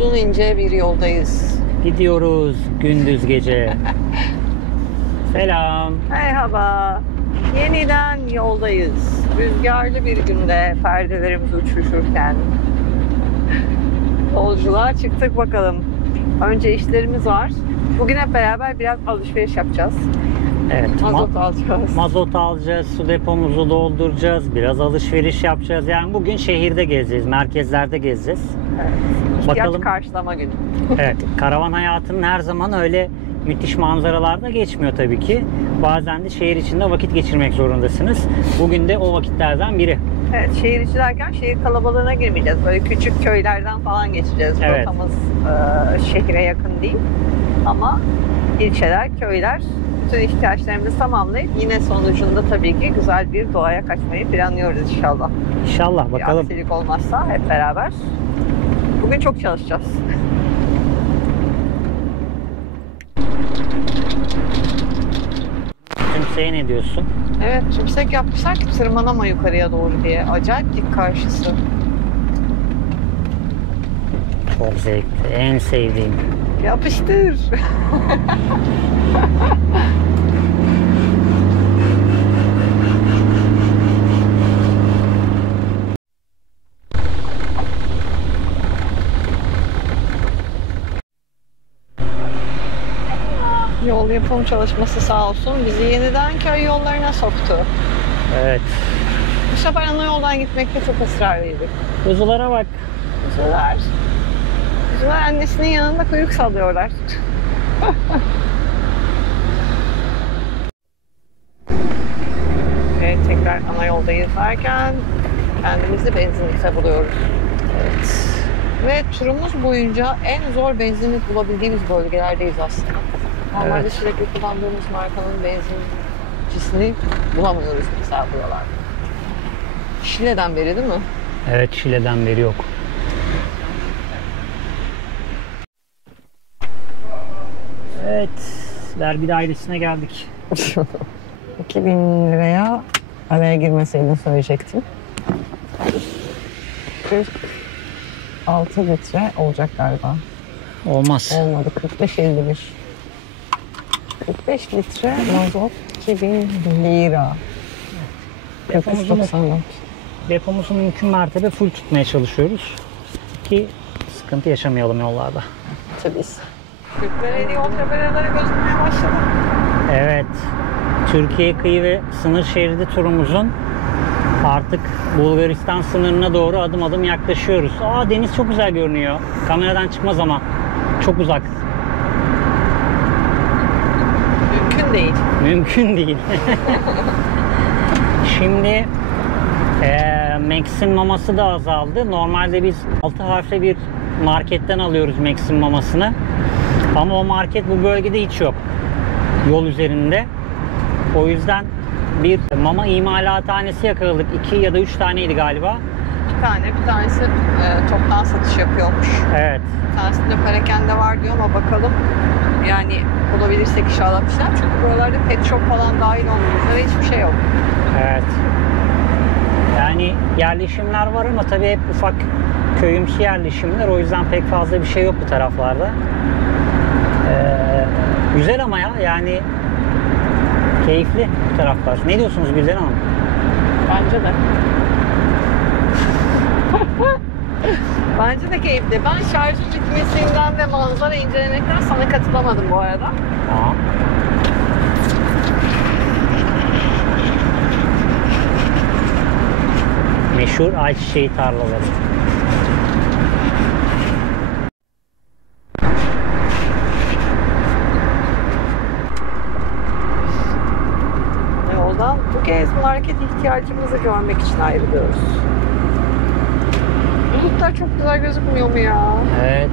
uzun ince bir yoldayız. Gidiyoruz gündüz gece. Selam. Merhaba. Yeniden yoldayız. Rüzgarlı bir günde perdelerimizi uçuşurken yolculuğa çıktık bakalım. Önce işlerimiz var. Bugün hep beraber biraz alışveriş yapacağız. Evet, Mazot alacağız. mazot alacağız, su depomuzu dolduracağız, biraz alışveriş yapacağız. Yani bugün şehirde gezeceğiz, merkezlerde gezeceğiz. Evet. İhtiyaç Bakalım. karşılama günü. Evet, karavan hayatının her zaman öyle müthiş manzaralarda geçmiyor tabii ki. Bazen de şehir içinde vakit geçirmek zorundasınız. Bugün de o vakitlerden biri. Evet, şehir içi derken şehir kalabalığına girmeyeceğiz. Böyle küçük köylerden falan geçeceğiz. Evet. Rotamız şehire yakın değil. Ama ilçeler, köyler bütün ihtiyaçlarımızı tamamlayıp yine sonucunda tabii ki güzel bir doğaya kaçmayı planlıyoruz inşallah. İnşallah bakalım. Bir aksilik olmazsa hep beraber. Bugün çok çalışacağız. Tümseye ne diyorsun? Evet, tümsek yapmışlar ki tırmanama yukarıya doğru diye. Acayip dik karşısı. Çok zevkli, en sevdiğim. Yapıştır. Yol yapım çalışması sağ olsun bizi yeniden köy yollarına soktu. Evet. Bu sefer ana yoldan gitmekte çok ısrarlıydık. Kuzulara bak. Kuzular annesinin yanında kuyruk sallıyorlar. Evet, tekrar ana yoldayız derken kendimizi benzinlikte buluyoruz. Evet. Ve turumuz boyunca en zor benzinlik bulabildiğimiz bölgelerdeyiz aslında. Normalde Evet. sürekli kullandığımız markanın benzincisini bulamıyoruz mesela buralarda. Şile'den beri değil mi? Evet, Şile'den beri yok. Evet, vergi dairesine geldik. 2000 liraya araya girmeseydin söyleyecektim. 46 litre olacak galiba. Olmaz. Olmadı. 45.51. 45 litre mazot 2000 lira. 43.94. Depomuzu mümkün mertebe full tutmaya çalışıyoruz ki sıkıntı yaşamayalım yollarda. Tabii. Türkler'e yol tabelaları gözükmeye başladı. Evet, Türkiye kıyı ve sınır şeridi turumuzun artık Bulgaristan sınırına doğru adım adım yaklaşıyoruz. Aa, deniz çok güzel görünüyor. Kameradan çıkmaz ama çok uzak. Mümkün değil. Mümkün değil. Şimdi Max'in maması da azaldı. Normalde biz 6 harfli bir marketten alıyoruz Max'in mamasını. Ama o market bu bölgede hiç yok. Yol üzerinde. O yüzden bir mama imalathanesi yakaladık. 2 ya da 3 taneydi galiba. Bir tanesi toptan satış yapıyormuş. Evet. Bir tanesinde perakende var diyor ama bakalım. Yani bulabilirsek inşallah bir şey. Çünkü buralarda pet shop falan dahil olmak üzere hiçbir şey yok. Evet. Yani yerleşimler var ama tabii hep ufak köyümsü yerleşimler. O yüzden pek fazla bir şey yok bu taraflarda. Güzel ama yani keyifli bu taraflar. Ne diyorsunuz Gülden Hanım? Bence de. Bence de keyifli. Ben şarjın bitmesinden ve manzara incelemekten sana katılamadım bu arada. Aa. Meşhur ayçiçeği tarlaları. Yoldan bu kez market ihtiyacımızı görmek için ayrılıyoruz. Bulutlar çok güzel gözükmüyor mu ya? Evet.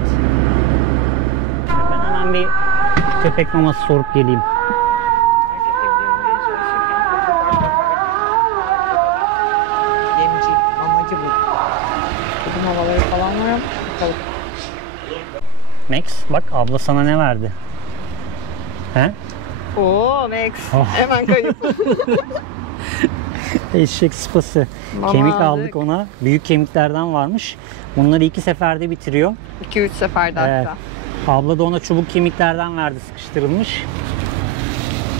Ben hemen bir köpek maması sorup geleyim. Yemci, mamacı bu. Kedi mamaları falan var ama bakalım. Max, bak abla sana ne verdi? He? Oo Max, Oh. hemen kayıp. Eşek sıpası. Mama Kemik aldık. aldık ona. Büyük kemiklerden varmış. Bunları 2 seferde bitiriyor. 2-3 seferde Evet. hatta. Abla da ona çubuk kemiklerden verdi, sıkıştırılmış.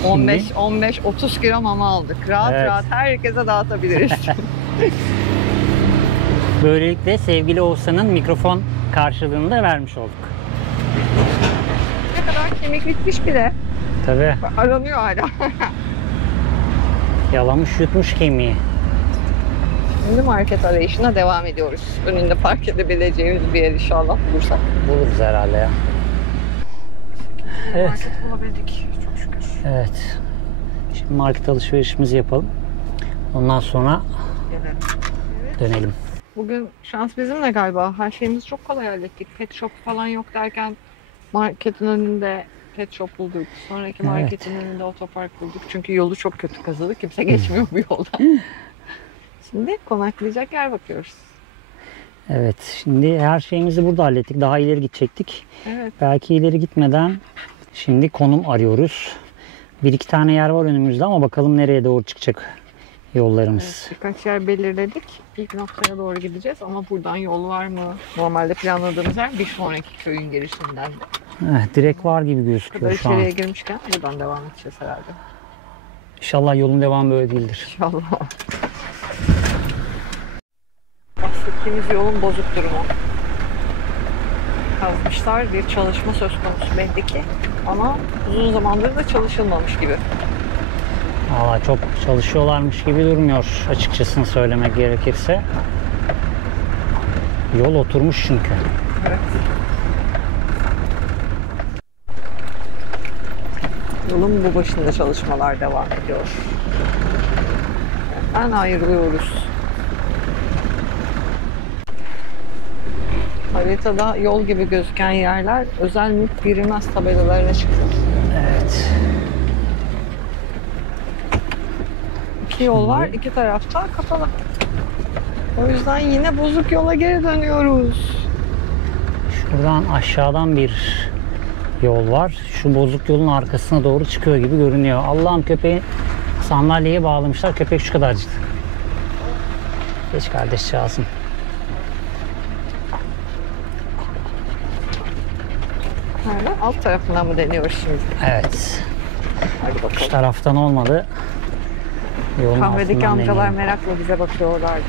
15-30 kilo mama aldık. Rahat Evet. rahat herkese dağıtabiliriz. Böylelikle sevgili Oğuzhan'ın mikrofon karşılığını da vermiş olduk. Ne kadar kemik bitmiş bile. Tabii. Aranıyor hala. Yalamış yutmuş kemiği. Şimdi market arayışına devam ediyoruz. Önünde park edebileceğimiz bir yer inşallah bulursak. Buluruz herhalde ya. Evet. Market bulabildik çok şükür. Evet. Şimdi market alışverişimizi yapalım. Ondan sonra dönelim. Bugün şans bizimle galiba. Her şeyimizi çok kolay hallettik. Pet shop falan yok derken marketin önünde pet shop bulduk. Sonraki marketin önünde otopark bulduk. Çünkü yolu çok kötü kazılı. Kimse geçmiyor bu yoldan. Şimdi konaklayacak yer bakıyoruz. Evet. Şimdi her şeyimizi burada hallettik. Daha ileri gidecektik. Evet. Belki ileri gitmeden şimdi konum arıyoruz. Bir iki tane yer var önümüzde ama bakalım nereye doğru çıkacak yollarımız. Evet, birkaç yer belirledik. İlk noktaya doğru gideceğiz ama buradan yol var mı? Normalde planladığımız yer bir sonraki köyün girişinden. Evet, direkt var gibi Bu kadar gözüküyor şu an. içeriye girmişken buradan devam edeceğiz herhalde. İnşallah yolun devamı böyle değildir. İnşallah. Bahsettiğimiz yolun bozuk durumu. Kazmışlar, bir çalışma söz konusu belli ki. Ama uzun zamandır da çalışılmamış gibi. Valla çok çalışıyorlarmış gibi durmuyor açıkçası söylemek gerekirse. Yol oturmuş çünkü. Evet. Yolun bu başında çalışmalar devam ediyor. Hemen ayrılıyoruz. Haritada yol gibi gözüken yerler özel mülk girilmez tabelalarına çıktı. Evet. İki yol var, iki tarafta kapalı. O yüzden yine bozuk yola geri dönüyoruz. Şuradan aşağıdan bir yol var. Şu bozuk yolun arkasına doğru çıkıyor gibi görünüyor. Allah'ım, köpeği sandalyeye bağlamışlar. Köpek şu kadarcık. Geç kardeş çalsın. Nerede? Alt tarafından mı deniyoruz şimdi? Evet. Hadi Şu bakalım. taraftan olmadı. Yolun Kahvedeki altından amcalar deneyelim. merakla bize bakıyorlardı.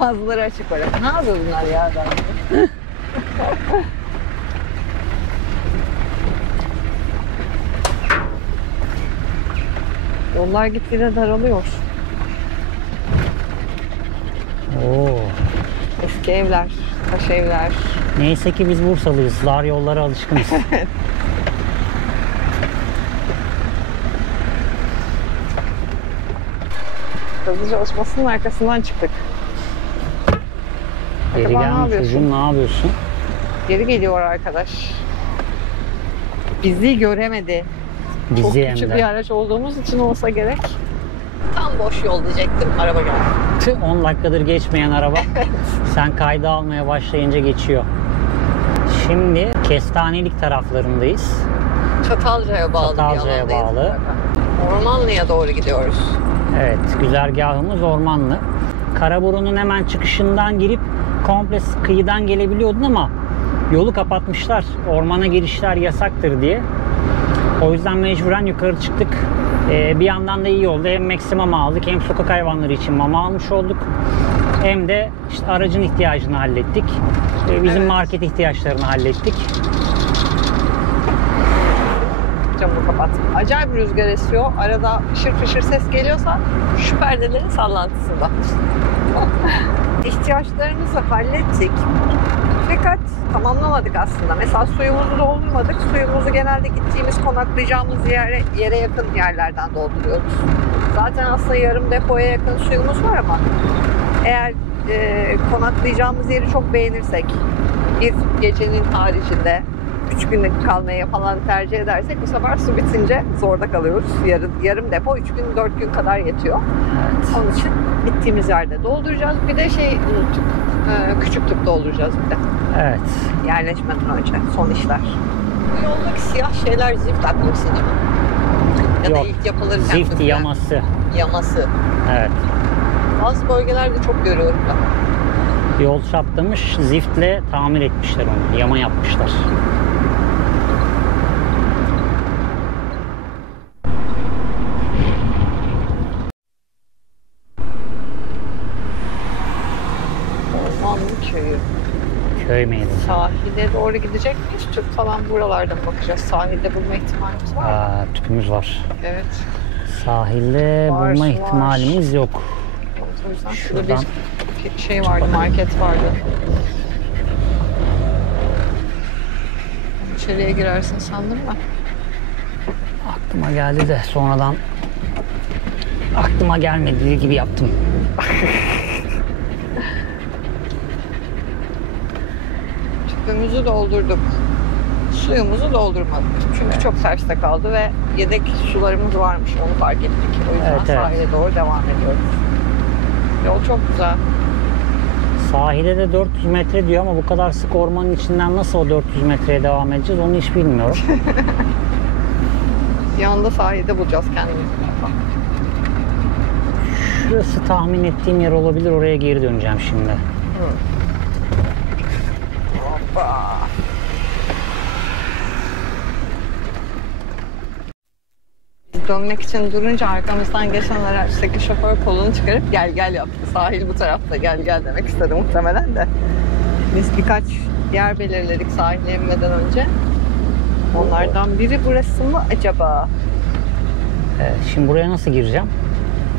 Ağızları açık böyle. Ne yapıyor bunlar ya? Yollar gitgide daralıyor. Oo. Eski evler, taş evler. Neyse ki biz Bursalıyız. Dar yollara alışkınız. Kazı çalışmasının arkasından çıktık. Geri Acaba ne gelmiş yapıyorsun? çocuğum, ne yapıyorsun? Geri geliyor arkadaş. Bizi göremedi. Çok Bizi hem küçük bir de. araç olduğumuz için olsa gerek. Tam boş yol diyecektim. Araba geldi. Tüh, 10 dakikadır geçmeyen araba. Sen kaydı almaya başlayınca geçiyor. Şimdi Kestanelik taraflarındayız. Çatalca'ya bağlı Çatalca'ya bir alandayız. bağlı. Ormanlı'ya doğru gidiyoruz. Evet, güzergahımız Ormanlı. Karaburun'un hemen çıkışından girip komple kıyıdan gelebiliyordun ama yolu kapatmışlar. Ormana girişler yasaktır diye. O yüzden mecburen yukarı çıktık. Bir yandan da iyi oldu. Hem Maxi mama aldık, hem sokak hayvanları için mama almış olduk. Hem de işte aracın ihtiyacını hallettik. Bizim Evet. market ihtiyaçlarını hallettik. Camı kapattım. Acayip rüzgar esiyor. Arada fışır fışır ses geliyorsa şu perdelerin sallantısında. İhtiyaçlarımızı hallettik. Fakat tamamlamadık aslında. Mesela suyumuzu doldurmadık. Suyumuzu genelde gittiğimiz konaklayacağımız yere yakın yerlerden dolduruyoruz. Zaten aslında yarım depoya yakın suyumuz var ama eğer konaklayacağımız yeri çok beğenirsek, bir gecenin haricinde 3 günlük kalmaya falan tercih edersek bu sefer su bitince zorda kalıyoruz. Yarım depo 3 gün 4 gün kadar yetiyor. Evet. Onun için gittiğimiz yerde dolduracağız. Bir de unuttuk. Küçük tüp dolduracağız bir de. Evet. Yerleşmeden önce son işler. Bu yoldaki siyah şeyler zift aklısı değil mi? Ya da Yok, ilk yapılırken Zift tüpler. yaması. Yaması. Evet. Bazı bölgelerde çok görüyorum ben. Yol çatlamış, ziftle tamir etmişler onu. Yama yapmışlar. Ormanlı köyü. Köy meydanı. Sahile doğru gidecek miyiz? Tüp falan buralardan bakacağız. Sahilde bulma ihtimalimiz var mı? Aa, tüpümüz var. Evet. Sahilde Var, bulma var. ihtimalimiz yok. O yüzden şurada Şuradan bir şey vardı, market vardı. İçeriye girersin sandım da. Aklıma geldi de sonradan aklıma gelmediği gibi yaptım. Tüpümüzü doldurduk. Suyumuzu doldurmadık. Çünkü çok terste kaldı ve yedek sularımız varmış. Onu fark ettik. O yüzden Evet, evet. sahile doğru devam ediyoruz. Yol çok güzel. Sahile de 400 metre diyor ama bu kadar sık ormanın içinden nasıl o 400 metreye devam edeceğiz onu hiç bilmiyorum. Bir anda sahilde bulacağız kendimizi. Şurası tahmin ettiğim yer olabilir. Oraya geri döneceğim şimdi. Hoppa. Biz dönmek için durunca arkamızdan geçen araçtaki şoför kolunu çıkarıp gel gel yaptı. Sahil bu tarafta, gel gel demek istedi muhtemelen de. Biz birkaç yer belirledik sahile inmeden önce. Onlardan biri burası mı acaba? Şimdi buraya nasıl gireceğim?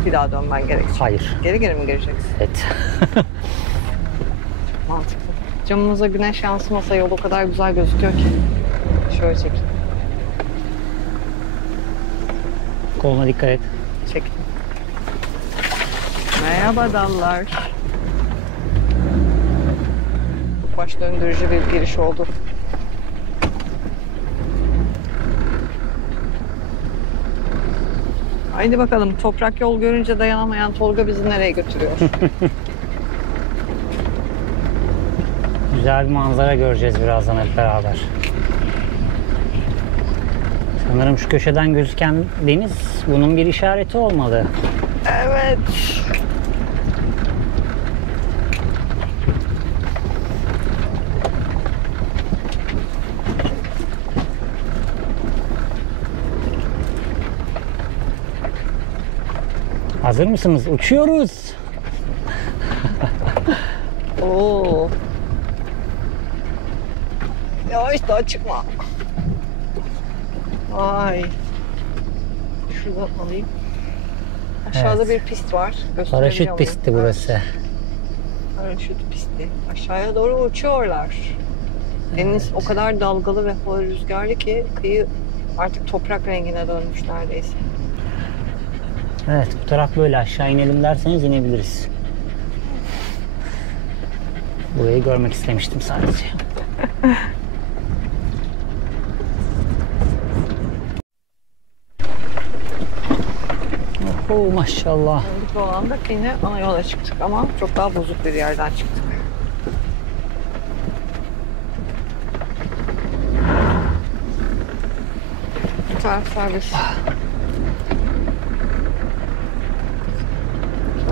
Bir daha dönmen gerekecek. Hayır. Geri geri mi gireceksin? Evet. Mantıklı. Camımıza güneş yansımasa yol o kadar güzel gözüküyor ki. Şöyle çekeyim. Koluna dikkat et. Çektim. Merhaba dallar. Baş döndürücü bir giriş oldu. Haydi bakalım, toprak yol görünce dayanamayan Tolga bizi nereye götürüyor? Güzel bir manzara göreceğiz birazdan hep beraber. Sanırım şu köşeden gözüken deniz bunun bir işareti olmalı. Evet. Hazır mısınız? Uçuyoruz. Oo. Yavaş, daha çıkma. Vay. Şuradan alayım. Aşağıda Evet. bir pist var. Gösterebiliyor Paraşüt muyum? pisti burası. Evet, paraşüt pisti. Aşağıya doğru uçuyorlar. Deniz o kadar dalgalı ve hava rüzgarlı ki kıyı artık toprak rengine dönmüş neredeyse. Evet, bu taraf böyle. Aşağı inelim derseniz inebiliriz. Burayı görmek istemiştim sadece. Oh, maşallah. Bu alanda yine ana yola çıktık ama çok daha bozuk bir yerden çıktık. Bu taraf servis.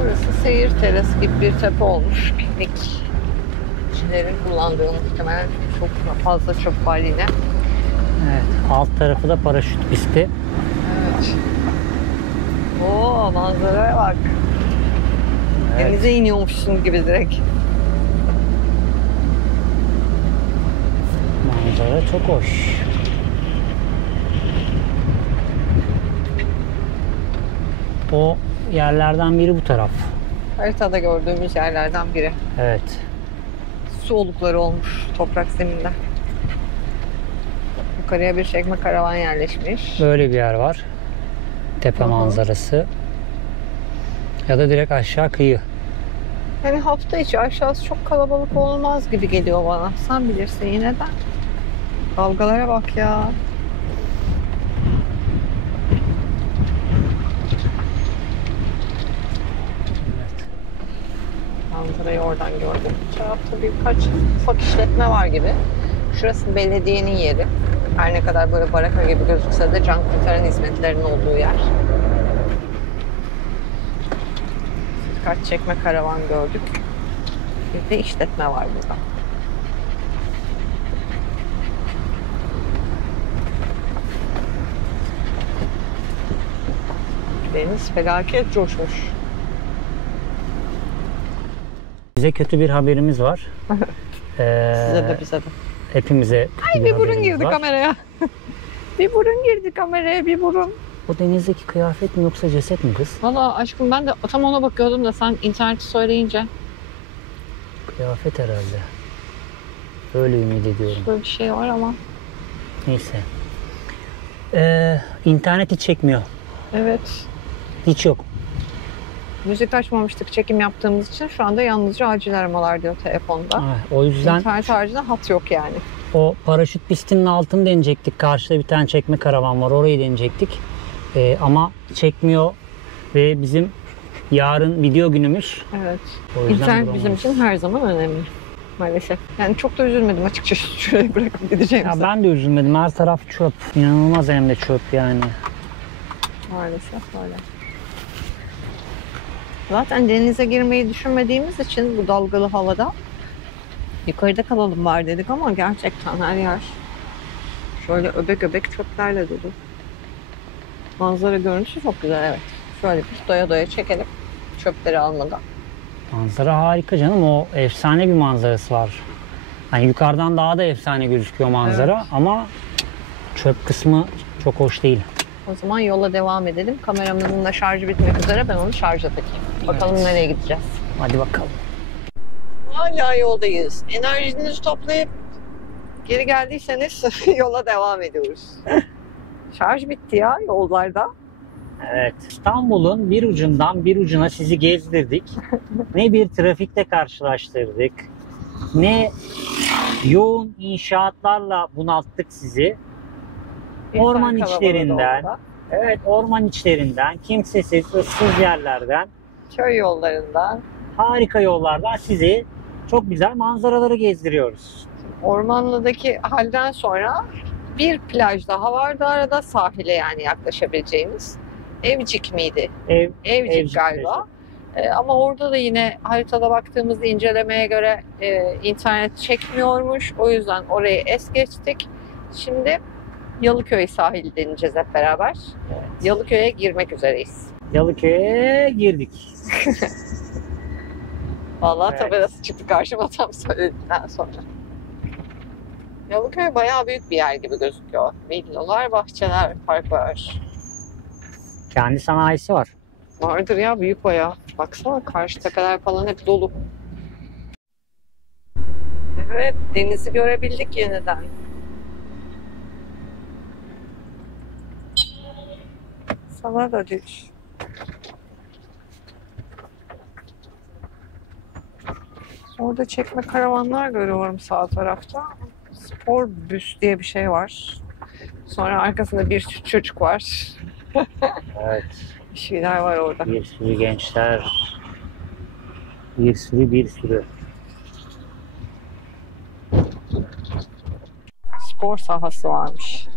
Orası seyir terası gibi bir tepe olmuş. Piknikçilerin kullandığı muhtemelen çok fazla çöp var yine. Evet, alt tarafı da paraşüt pisti. Evet. Oo, manzaraya bak. Evet. Denize iniyormuşsun gibi direkt. Manzara çok hoş. O yerlerden biri bu taraf. Haritada gördüğümüz yerlerden biri. Evet. Su olukları olmuş toprak zeminde. Yukarıya bir çekme karavan yerleşmiş. Böyle bir yer var. Tepe Hı hı. manzarası. Ya da direkt aşağı kıyı. Yani hafta içi aşağısı çok kalabalık olmaz gibi geliyor bana. Sen bilirsin yine de. Kavgalara bak ya. Evet. Manzarayı oradan gördüm. Bu tarafta birkaç ufak işletme var gibi. Şurası belediyenin yeri. Her ne kadar böyle baraka gibi gözükse de can kurtaran hizmetlerinin olduğu yer. Birkaç çekme karavan gördük. Bir de işletme var burada. Deniz felaket coşmuş. Bize kötü bir haberimiz var. Size de bize de. Hepimize kötü Bir burun haberimiz girdi var. kameraya. Bir burun girdi kameraya, bir burun. O denizdeki kıyafet mi yoksa ceset mi kız? Valla aşkım ben de tam ona bakıyordum da sen interneti söyleyince Kıyafet herhalde. Öyle ümit ediyorum. böyle bir şey var ama. Neyse. İnternet hiç çekmiyor. Evet. Hiç yok. Müzik açmamıştık çekim yaptığımız için şu anda yalnızca acil aramalar diyor telefonda. O yüzden İnternet haricinde hat yok yani. o paraşüt pistinin altını deneyecektik. Karşıda bir tane çekme karavan var. Orayı deneyecektik. Ama çekmiyor ve bizim yarın video günümüz. Evet. O yüzden İnternet bizim duramayız. için her zaman önemli. Maalesef. Yani çok da üzülmedim açıkçası şuraya bırakıp gideceğim. Ya ben de üzülmedim. Her taraf çöp. İnanılmaz hem de çöp yani. Maalesef öyle. Zaten denize girmeyi düşünmediğimiz için bu dalgalı havada yukarıda kalalım var dedik ama gerçekten her yer şöyle öbek öbek çöplerle dolu. Manzara görüntüsü çok güzel, evet. Şöyle bir doya doya çekelim çöpleri almadan. Manzara harika canım. O efsane bir manzarası var. Hani yukarıdan daha da efsane gözüküyor manzara Evet. ama çöp kısmı çok hoş değil. O zaman yola devam edelim. Kameramızın da şarjı bitmek üzere, ben onu şarja takayım. Bakalım Evet. nereye gideceğiz. Hadi bakalım. Hala yoldayız. Enerjinizi toplayıp geri geldiyseniz yola devam ediyoruz. Şarj bitti ya yollarda. Evet. İstanbul'un bir ucundan bir ucuna sizi gezdirdik. Ne bir trafikte karşılaştırdık. Ne yoğun inşaatlarla bunalttık sizi. Orman İnsan içlerinden. kalabalığı da oldu. Evet, orman içlerinden, kimsesiz, ıssız yerlerden, Köy yollarından. harika yollardan sizi çok güzel manzaraları gezdiriyoruz. Ormanlı'daki halden sonra bir plaj daha vardı arada, sahile yani yaklaşabileceğimiz. Evcik miydi? Evcik Evcik galiba. Ama orada da yine haritada baktığımızda incelemeye göre internet çekmiyormuş. O yüzden orayı es geçtik. Şimdi Yalıköy sahili deneyeceğiz hep beraber. Evet. Yalıköy'e girmek üzereyiz. Yalıköy'e girdik. Vallahi Evet. tabelası çıktı karşıma tam söyledikten sonra. Yalıköy bayağı büyük bir yer gibi gözüküyor. Villalar, bahçeler, parklar. Kendi sanayisi var. Vardır ya, büyük bayağı. Baksana karşı tepeler falan hep dolu. Evet, denizi görebildik yeniden. Sana da düş. Orada çekme karavanlar görüyorum sağ tarafta. Spor büs diye bir şey var. Sonra arkasında bir çocuk var. Evet. Bir şeyler var orada. Bir sürü gençler. Bir sürü. Spor sahası varmış.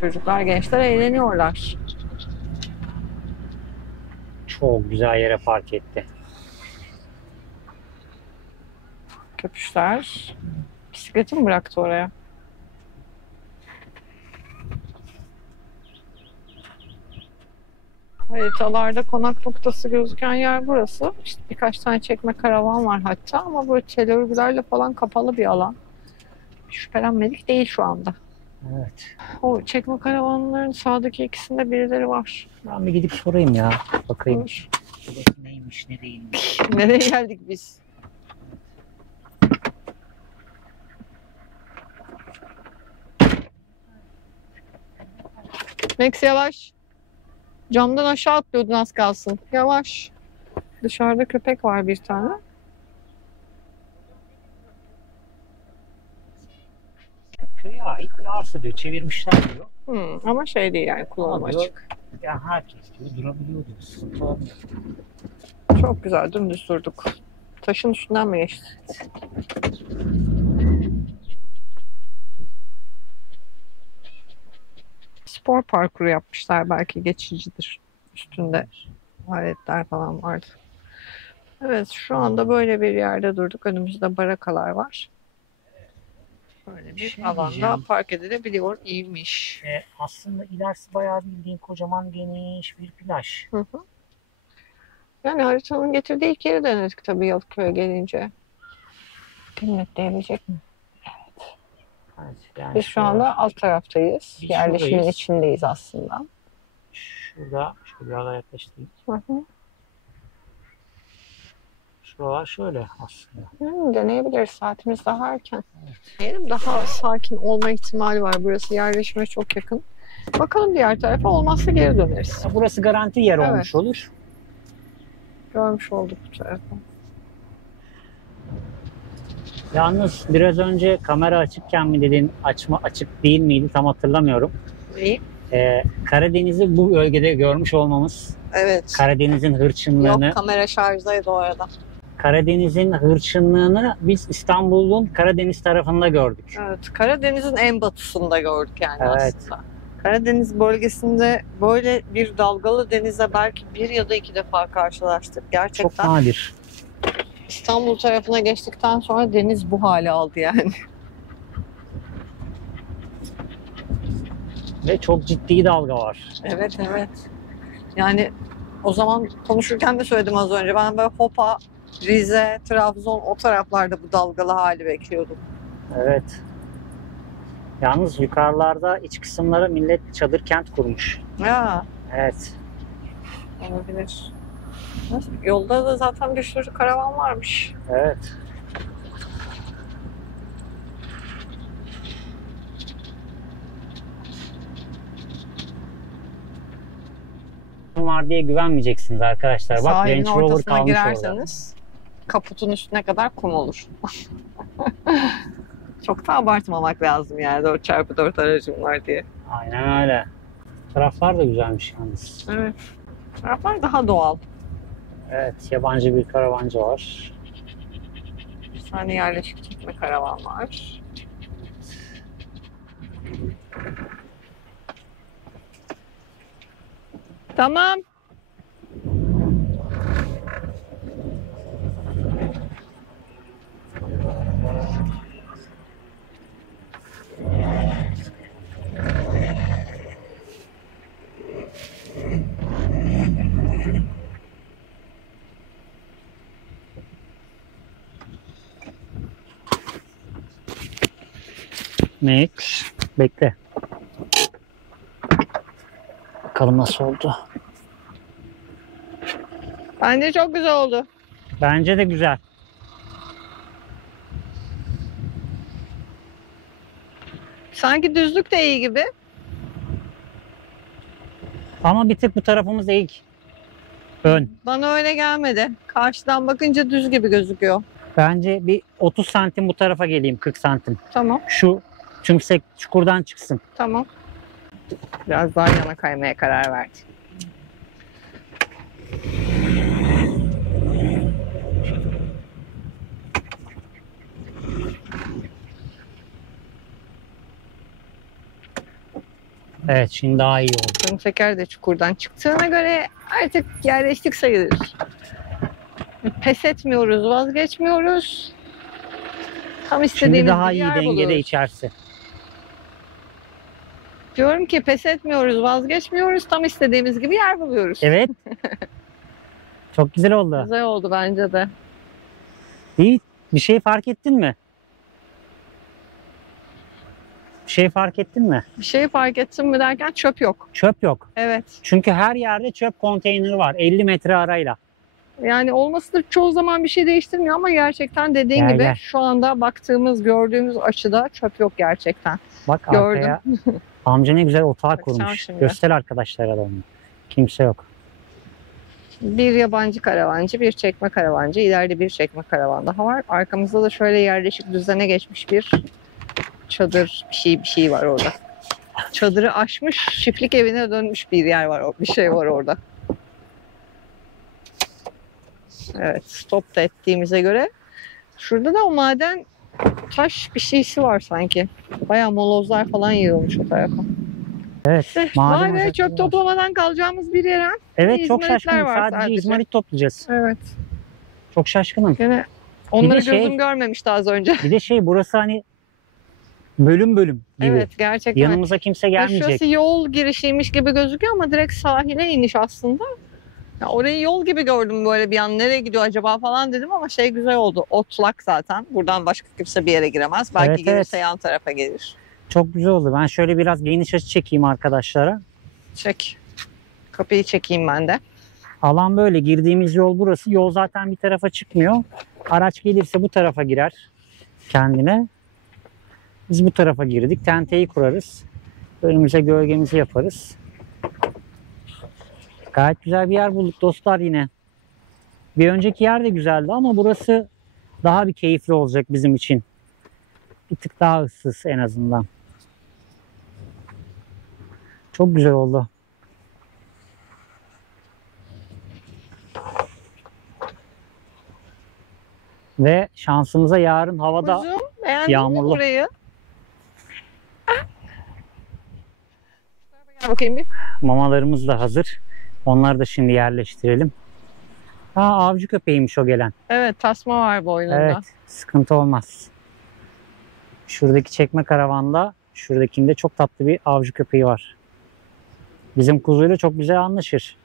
Çocuklar, gençler eğleniyorlar. Çok güzel yere park etti. Köpüşler. Bisikleti mi bıraktı oraya? Haritalarda konak noktası gözüken yer burası. İşte birkaç tane çekme karavan var hatta ama böyle tel örgülerle falan kapalı bir alan. Şüphelenmedik değil şu anda. Evet. O çekme karavanların sağdaki ikisinde birileri var. Ben bir gidip sorayım ya. Bakayım. Dur. Burası neymiş, ne değilmiş. Nereye geldik biz? Max yavaş. Camdan aşağı atlıyordun az kalsın. Yavaş. Dışarıda köpek var bir tane. Köye ait bir arsa diyor. Çevirmişler diyor. Ama şey değil yani, kullanım Ama diyor, açık. ya herkes diyor durabiliyor diyor. Sıkıntı olmuyor. Çok güzel dümdüz durduk. Taşın üstünden mi geçti? Spor parkuru yapmışlar, belki geçicidir. Üstünde aletler falan vardı. Evet, şu anda böyle bir yerde durduk. Önümüzde barakalar var. Böyle bir Şey alanda diyeceğim. park edilebiliyor. İyiymiş. Aslında ilerisi bayağı bildiğin kocaman geniş bir plaj. Hı hı. Yani haritanın getirdiği ilk yeri denedik tabii Yalıköy'e gelince. Kıymetleyebilecek mi? Evet, yani Biz şu anda alt taraftayız. Biz Yerleşimin şuradayız. içindeyiz aslında. şurada biraz daha yaklaştırayım. Hı hı. Şuralar şöyle aslında. Yani deneyebiliriz. Saatimiz daha erken. Diyelim daha sakin olma ihtimali var. Burası yerleşime çok yakın. Bakalım diğer tarafa. Olmazsa geri döneriz. Burası garanti yer Evet. olmuş olur. Görmüş olduk bu tarafı. Yalnız biraz önce kamera açıkken mi dedin, açık değil miydi tam hatırlamıyorum. İyi. Karadeniz'i bu bölgede görmüş olmamız, Evet. Karadeniz'in hırçınlığını, Yok, kamera şarjdaydı o arada. Karadeniz'in hırçınlığını biz İstanbul'un Karadeniz tarafında gördük. Evet. Karadeniz'in en batısında gördük yani Evet. aslında. Karadeniz bölgesinde böyle bir dalgalı denize belki bir ya da iki defa karşılaştık. Çok Gerçekten nadir. İstanbul tarafına geçtikten sonra deniz bu hale aldı yani. Ve çok ciddi dalga var. Evet, evet. Yani o zaman konuşurken de söyledim az önce. Ben böyle Hopa, Rize, Trabzon o taraflarda bu dalgalı hali bekliyordum. Evet. Yalnız yukarılarda iç kısımlara millet çadır kent kurmuş. Ya, Evet. olabilir. Yolda da zaten bir sürü karavan varmış. Evet. Var diye güvenmeyeceksiniz arkadaşlar. Bak Sahilin Range Rover ortasına kalmış orada. girerseniz kaputun üstüne kadar kum olur. Çok da abartmamak lazım yani 4x4 aracım var diye. Aynen öyle. Taraflar da güzelmiş yalnız. Evet. Taraflar daha doğal. Evet, yabancı bir karavancı var. Bir tane yerleşik çekme karavan var. Tamam. Max, bekle. Bakalım nasıl oldu. Bence çok güzel oldu. Bence de güzel. Sanki düzlük de iyi gibi. Ama bir tık bu tarafımız eğik. Ön. Bana öyle gelmedi. Karşıdan bakınca düz gibi gözüküyor. Bence bir 30 santim bu tarafa geleyim, 40 santim. Tamam, Şu tümsek çukurdan çıksın. tamam. Biraz daha yana kaymaya karar verdim. Evet, şimdi daha iyi oldu. Tüm teker de çukurdan çıktığına göre artık yerleştik sayılır. Pes etmiyoruz, vazgeçmiyoruz. Tam istediğimiz Şimdi daha bir iyi yer dengede buluyoruz. içerisi. Diyorum ki pes etmiyoruz, vazgeçmiyoruz. Tam istediğimiz gibi yer buluyoruz. Evet. Çok güzel oldu. Güzel oldu bence de. İyi. Bir şey fark ettin mi? Bir şey fark ettin mi? Bir şey fark ettim mi derken çöp yok. Çöp yok. Evet. Çünkü her yerde çöp konteyneri var. 50 metre arayla. Yani olması da çoğu zaman bir şey değiştirmiyor ama gerçekten dediğin Gel, gibi gel. şu anda baktığımız, gördüğümüz açıda çöp yok gerçekten. Bak Gördüm. arkaya. Amca ne güzel otağı Bakacağım kurmuş. şimdi. Göster arkadaşlara da onu. Kimse yok. Bir yabancı karavancı, bir çekme karavancı, ileride bir çekme karavan daha var. Arkamızda da şöyle yerleşik düzene geçmiş bir çadır bir şey var orada. Çadırı aşmış, çiftlik evine dönmüş bir yer var, bir şey var orada. Evet, stop da ettiğimize göre. Şurada da o maden taş bir şeysi var sanki. Bayağı molozlar falan yığılmış o tarafa. Evet. Vay maden be, ocakları çöp var. toplamadan kalacağımız bir yere. Evet, çok İzmaritler şaşkınım. var Sadece sadece. izmarit toplayacağız. Evet. Çok şaşkınım. Gene onları şey- gözüm görmemişti az önce. Bir de burası hani bölüm bölüm gibi. Evet, gerçekten. Yanımıza kimse Ya gelmeyecek. şurası yol girişiymiş gibi gözüküyor ama direkt sahile iniş aslında. Ya orayı yol gibi gördüm böyle bir an. Nereye gidiyor acaba falan dedim ama şey güzel oldu. Otlak zaten. Buradan başka kimse bir yere giremez. Belki Evet, gelirse evet. yan tarafa gelir. Çok güzel oldu. Ben şöyle biraz geniş açı çekeyim arkadaşlara. Çek. Kapıyı çekeyim ben de. Alan böyle. Girdiğimiz yol burası. Yol zaten bir tarafa çıkmıyor. Araç gelirse bu tarafa girer kendine. Biz bu tarafa girdik. Tenteyi kurarız. Önümüze gölgemizi yaparız. Gayet güzel bir yer bulduk dostlar yine. Bir önceki yer de güzeldi ama burası daha bir keyifli olacak bizim için. Bir tık daha ıssız en azından. Çok güzel oldu. Ve şansımıza yarın havada Kuzum, beğendin yağmurlu. mi burayı? Gel bakayım bir. mamalarımız da hazır. Onları da şimdi yerleştirelim. Avcı köpeğiymiş o gelen. Evet, tasma var boynunda. Evet, sıkıntı olmaz. Şuradaki çekme karavanda, şuradakinde çok tatlı bir avcı köpeği var. Bizim kuzuyla çok güzel anlaşır.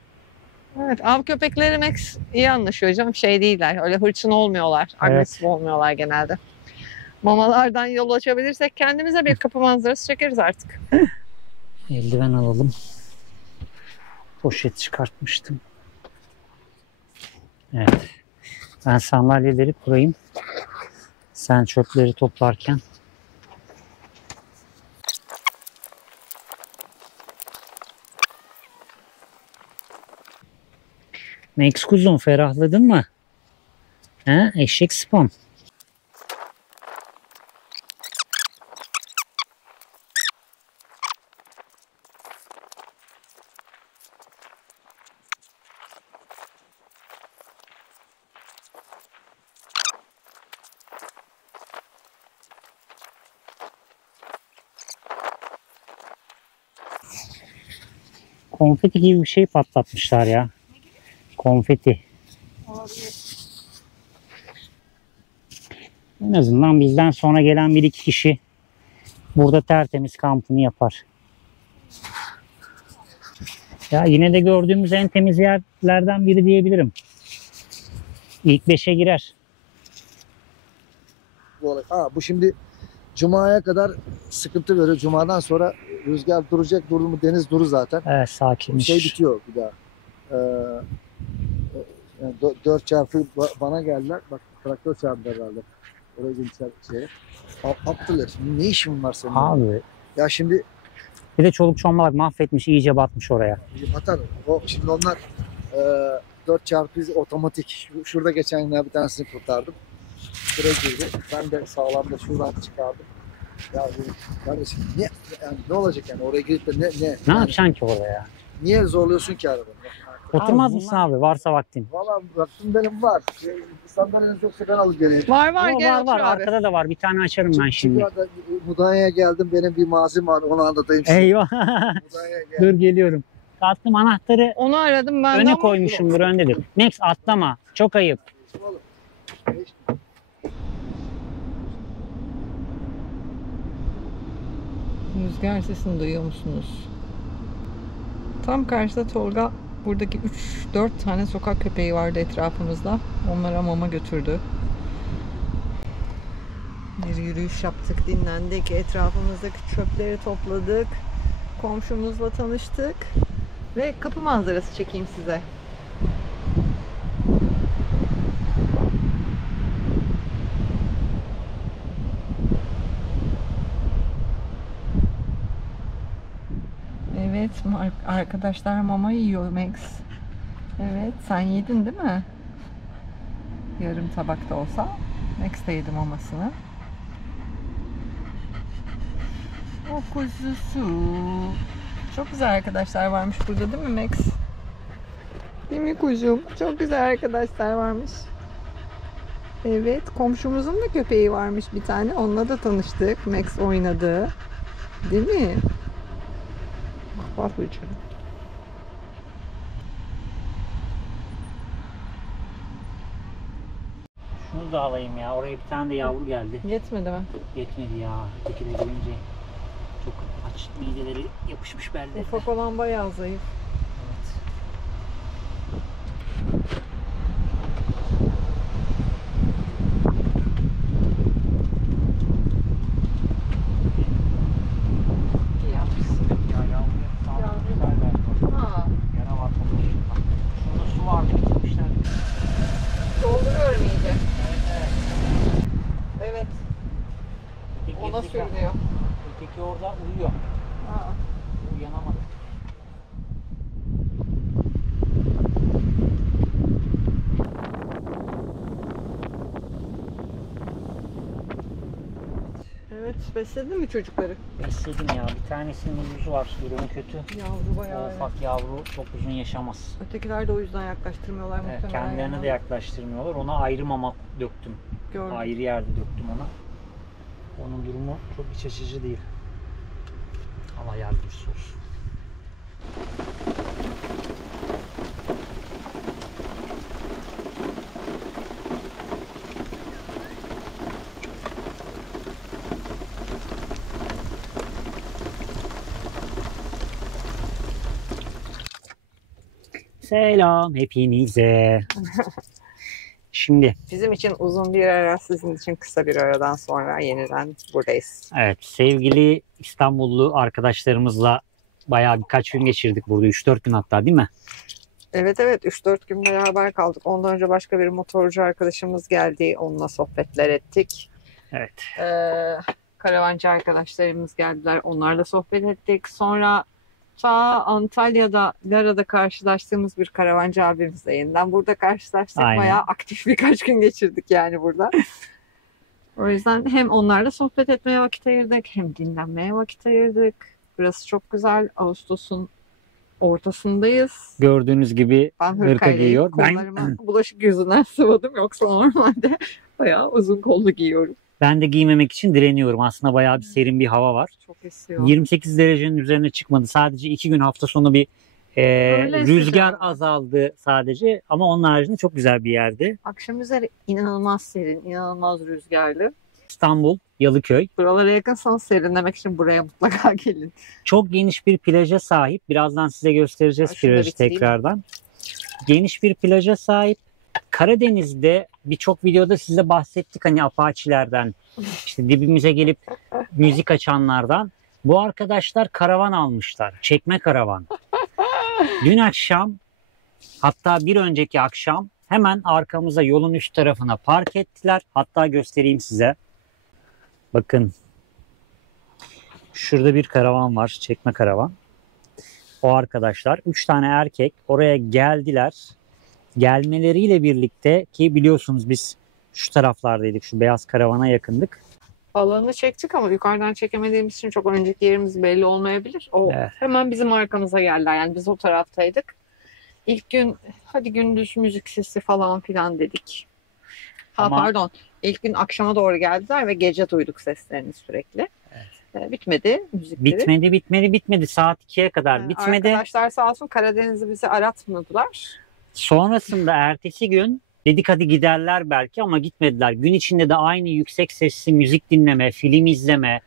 Evet, av köpekleri Max iyi anlaşıyor canım. Şey değiller, öyle hırçın olmuyorlar. Agresif olmuyorlar genelde. Mamalardan yol açabilirsek kendimize bir kapı manzarası çekeriz artık. Eldiven alalım. Poşet çıkartmıştım. Evet. Ben sandalyeleri kurayım. Sen çöpleri toplarken. Max kuzum, ferahladın mı? He? Eşek spam. Konfeti gibi bir şey patlatmışlar ya. Konfeti. En azından bizden sonra gelen bir iki kişi burada tertemiz kampını yapar. Ya yine de gördüğümüz en temiz yerlerden biri diyebilirim. İlk 5'e girer. Bu şimdi Cuma'ya kadar sıkıntı veriyor. Cuma'dan sonra rüzgar duracak. Durdu mu deniz durur zaten. Evet, sakinmiş. Şey bitiyor bir daha. Yani 4 çarpı bana geldiler. Bak traktör çarptılar herhalde. Oraya gelmişler şeye. Abdülhamir ne işin var senin? Abi. Ya şimdi Bir de çoluk çomalak mahvetmiş, iyice batmış oraya. Vatan, şimdi onlar 4 çarpı otomatik. Şurada geçen günler bir tanesini kurtardım. Şuraya girdi. Ben de sağlamda şuradan çıkardım. Ya kardeşim ne olacak yani oraya girip de ne Ne yapacaksın ki orada ya? niye zorluyorsun ki arabayı? Oturmaz Abi mısın abi? Varsa vaktin. Valla vaktim benim var. Sandalyeniz yoksa ben alıp geleyim. Var Ama gel var otur abi. arkada da var. Bir tane açarım ben şimdi. Mudanya'ya geldim. Benim bir mazim var. Onu anlatayım size. Eyvah. Mudanya'ya geldim. Dur geliyorum. Tatlım, anahtarı Onu aradım ben de öne ama koymuşumdur, öndedir. Max atlama. Çok ayıp. Oğlum, rüzgar sesini duyuyor musunuz? Tam karşıda Tolga buradaki 3-4 tane sokak köpeği vardı etrafımızda. Onlara mama götürdü. Bir yürüyüş yaptık, dinlendik. Etrafımızdaki çöpleri topladık. Komşumuzla tanıştık. Ve kapı manzarası çekeyim size. Evet, arkadaşlar mama yiyor Max. Evet, sen yedin değil mi? Yarım tabakta olsa. Max de yedi mamasını. O kuzusu. Çok güzel arkadaşlar varmış burada değil mi Max? Değil mi kuzum? Çok güzel arkadaşlar varmış. Evet, komşumuzun da köpeği varmış bir tane. Onunla da tanıştık. Max oynadı. Değil mi? Bak canım. yavru da alayım ya. Oraya bir tane de yavru geldi. Yetmedi mi? Yetmedi ya. Öteki de gelince çok aç, mideleri yapışmış belli. Ufak olan bayağı zayıf. Evet. İyi yapmışsın. Ya yavru sağlık güzel galiba. Ha, Yara var konuşuyorlar. Şurada su vardı, bitirmişler. dolduruyorum iyice. Evet, evet. Evet. Öteki Ona öteki- sürünüyor. Öteki orada uyuyor. Ha. Uyanamadı. Evet, besledin mi çocukları? Besledim ya. Bir tanesinin uyuzu var. Durumu kötü. Yavru O bayağı. Evet. ufak yavru çok uzun yaşamaz. Ötekiler de o yüzden yaklaştırmıyorlar Evet, muhtemelen. kendilerine yani. de yaklaştırmıyorlar. Ona ayrı mama döktüm. Gördüm. Ayrı yerde döktüm ona. Onun durumu çok iç açıcı değil. Allah yardımcısı olsun. Selam hepinize. Şimdi Bizim için uzun bir ara, sizin için kısa bir aradan sonra yeniden buradayız. evet, sevgili İstanbullu arkadaşlarımızla bayağı birkaç gün geçirdik burada. 3-4 gün hatta, değil mi? Evet evet, 3-4 gün beraber kaldık. Ondan önce başka bir motorcu arkadaşımız geldi. Onunla sohbetler ettik. Evet. Karavancı arkadaşlarımız geldiler. Onlarla sohbet ettik. Sonra ta Antalya'da, Lara'da karşılaştığımız bir karavancı abimizle yeniden burada karşılaştık. Aynen. Bayağı aktif birkaç gün geçirdik yani burada. O yüzden hem onlarla sohbet etmeye vakit ayırdık, hem dinlenmeye vakit ayırdık. Burası çok güzel. Ağustos'un ortasındayız. Gördüğünüz gibi Ben hırka hırkayla giyiyor. kollarımı bulaşık yüzünden sıvadım. Yoksa normalde bayağı uzun kollu giyiyorum. Ben de giymemek için direniyorum. Aslında bayağı bir serin bir hava var. Çok esiyor. 28 derecenin üzerine çıkmadı. Sadece 2 gün hafta sonu bir Öyle rüzgar sıcak. azaldı sadece. Ama onun haricinde çok güzel bir yerdi. Akşam üzeri inanılmaz serin, inanılmaz rüzgarlı. İstanbul, Yalıköy. Buralara yakınsanız serinlemek için buraya mutlaka gelin. Çok geniş bir plaja sahip. Birazdan size göstereceğiz Ben şunu da plajı bitireyim. tekrardan. Geniş bir plaja sahip. Karadeniz'de birçok videoda size bahsettik, hani Apache'lerden, işte dibimize gelip müzik açanlardan. Bu arkadaşlar karavan almışlar. Çekme karavan. Dün akşam, hatta bir önceki akşam hemen arkamıza, yolun üst tarafına park ettiler. Hatta göstereyim size. Bakın. Şurada bir karavan var. Çekme karavan. O arkadaşlar 3 tane erkek oraya geldiler. Gelmeleriyle birlikte, ki biliyorsunuz biz şu taraflardaydık. Şu beyaz karavana yakındık. Alanı çektik ama yukarıdan çekemediğimiz için çok önceki yerimiz belli olmayabilir. O Evet. hemen bizim arkamıza geldiler. Yani biz o taraftaydık. İlk gün hadi gündüz müzik sesi falan filan dedik. Ama- Pardon. İlk gün akşama doğru geldiler ve gece duyduk seslerini sürekli. Bitmedi müzikleri. Bitmedi. Saat 2'ye kadar Yani bitmedi. Arkadaşlar sağ olsun Karadeniz'i bizi aratmadılar. Sonrasında ertesi gün dedik hadi giderler belki, ama gitmediler. Gün içinde de aynı yüksek sesli müzik dinleme, film izleme,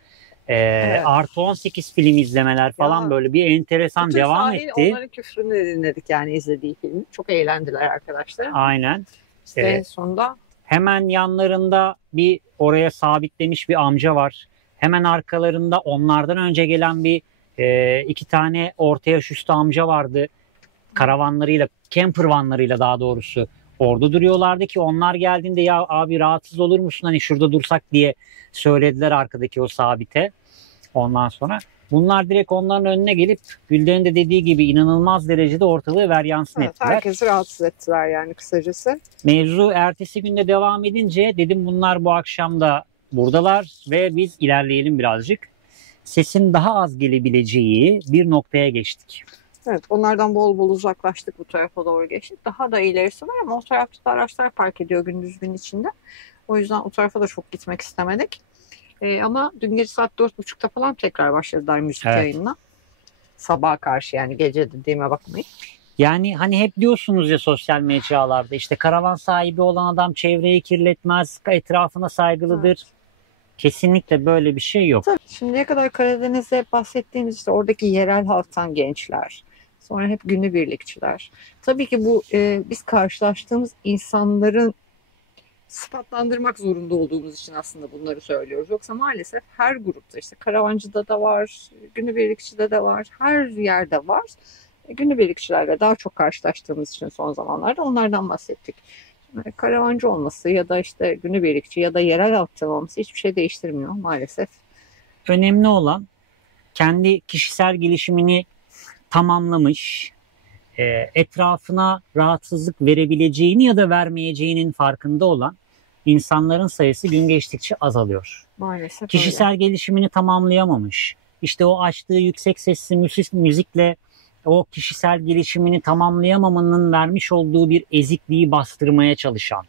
Evet. artı 18 film izlemeler falan, Ya, böyle bir enteresan Bütün devam sahil etti. onların küfrünü dinledik yani izlediği filmi. Çok eğlendiler arkadaşlar. Aynen. İşte en sonunda Hemen yanlarında bir oraya sabitlemiş bir amca var. Hemen arkalarında onlardan önce gelen bir iki tane orta yaş üstü amca vardı. Karavanlarıyla, camper vanlarıyla daha doğrusu orada duruyorlardı ki onlar geldiğinde ya abi rahatsız olur musun hani şurada dursak diye söylediler arkadaki o sabite. Ondan sonra bunlar direkt onların önüne gelip Gülden'in de dediği gibi inanılmaz derecede ortalığı veryansın evet, ettiler. herkesi rahatsız ettiler yani kısacası. Mevzu ertesi günde devam edince dedim bunlar bu akşam da buradalar ve biz ilerleyelim birazcık. Sesin daha az gelebileceği bir noktaya geçtik. Evet, onlardan bol bol uzaklaştık, bu tarafa doğru geçtik. Daha da ilerisi var ama o tarafta da araçlar park ediyor gündüz gün içinde. O yüzden o tarafa da çok gitmek istemedik. Ama dün gece saat 4.30'da falan tekrar başladılar müzik Evet. yayınına. Sabaha karşı, yani gece dediğime bakmayın. Yani hani hep diyorsunuz ya sosyal mecralarda, işte karavan sahibi olan adam çevreyi kirletmez, etrafına saygılıdır. Evet. Kesinlikle böyle bir şey yok. Tabii şimdiye kadar Karadeniz'de bahsettiğimiz işte oradaki yerel halktan gençler, sonra hep günübirlikçiler. Tabii ki bu biz karşılaştığımız insanların sıfatlandırmak zorunda olduğumuz için aslında bunları söylüyoruz. Yoksa maalesef her grupta işte karavancıda da var, günübirlikçide de var, her yerde var. Günübirlikçilerle daha çok karşılaştığımız için son zamanlarda onlardan bahsettik. Karavancı olması ya da işte günübirlikçi ya da yerel halktan olması hiçbir şey değiştirmiyor maalesef. Önemli olan kendi kişisel gelişimini tamamlamış, etrafına rahatsızlık verebileceğini ya da vermeyeceğinin farkında olan insanların sayısı gün geçtikçe azalıyor. Maalesef Kişisel öyle. gelişimini tamamlayamamış, işte o açtığı yüksek sesli müzikle o kişisel gelişimini tamamlayamamanın vermiş olduğu bir ezikliği bastırmaya çalışan,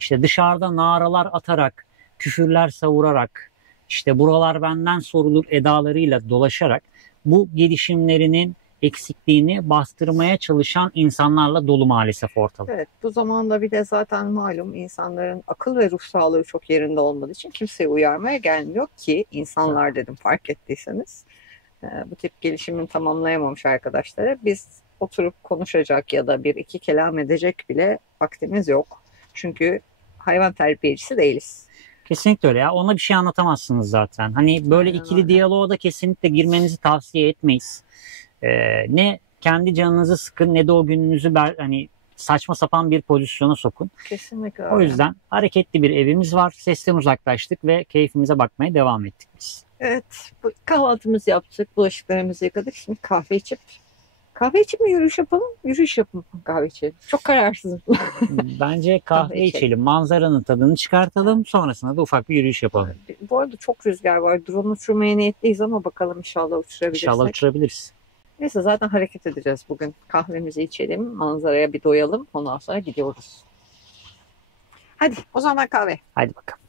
işte dışarıda naralar atarak, küfürler savurarak, işte buralar benden sorulur edalarıyla dolaşarak bu gelişimlerinin eksikliğini bastırmaya çalışan insanlarla dolu maalesef ortalık. Evet, bu zamanda bir de zaten malum insanların akıl ve ruh sağlığı çok yerinde olmadığı için kimseye uyarmaya gelmiyor ki insanlar dedim fark ettiyseniz. Bu tip gelişimini tamamlayamamış arkadaşlara biz oturup konuşacak ya da bir iki kelam edecek bile vaktimiz yok. Çünkü hayvan terbiyecisi değiliz. Kesinlikle öyle ya. Ona bir şey anlatamazsınız zaten. Hani böyle Aynen ikili öyle. diyaloğa da kesinlikle girmenizi tavsiye etmeyiz. Ne kendi canınızı sıkın ne de o gününüzü hani saçma sapan bir pozisyona sokun. Kesinlikle öyle. O yüzden hareketli bir evimiz var. Sesten uzaklaştık ve keyfimize bakmaya devam ettik biz. Evet, kahvaltımızı yaptık, bulaşıklarımızı yıkadık. Şimdi kahve içip mi yürüyüş yapalım? Yürüyüş yapalım, kahve içelim. Çok kararsızım. Bence Kahve kahve içelim. içelim, manzaranın tadını çıkartalım. Sonrasında da ufak bir yürüyüş yapalım. Bu arada çok rüzgar var. Drone uçurmaya niyetliyiz ama bakalım inşallah uçurabilirsek. İnşallah uçurabiliriz. Neyse zaten hareket edeceğiz bugün. Kahvemizi içelim, manzaraya bir doyalım. Ondan sonra gidiyoruz. Hadi o zaman kahve. Hadi bakalım.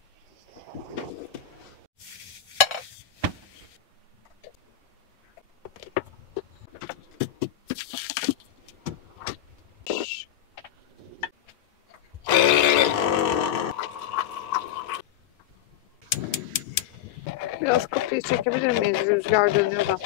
Biraz kapıyı çekebilir miyiz? Rüzgar dönüyor da.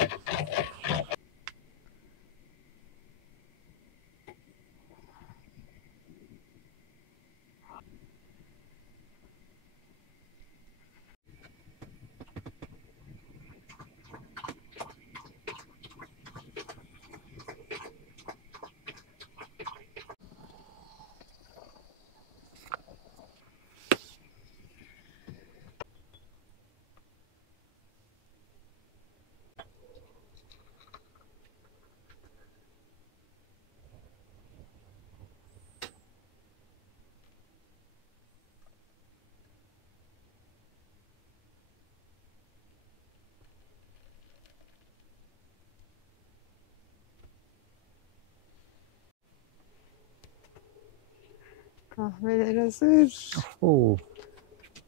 Kahveler hazır. Oo,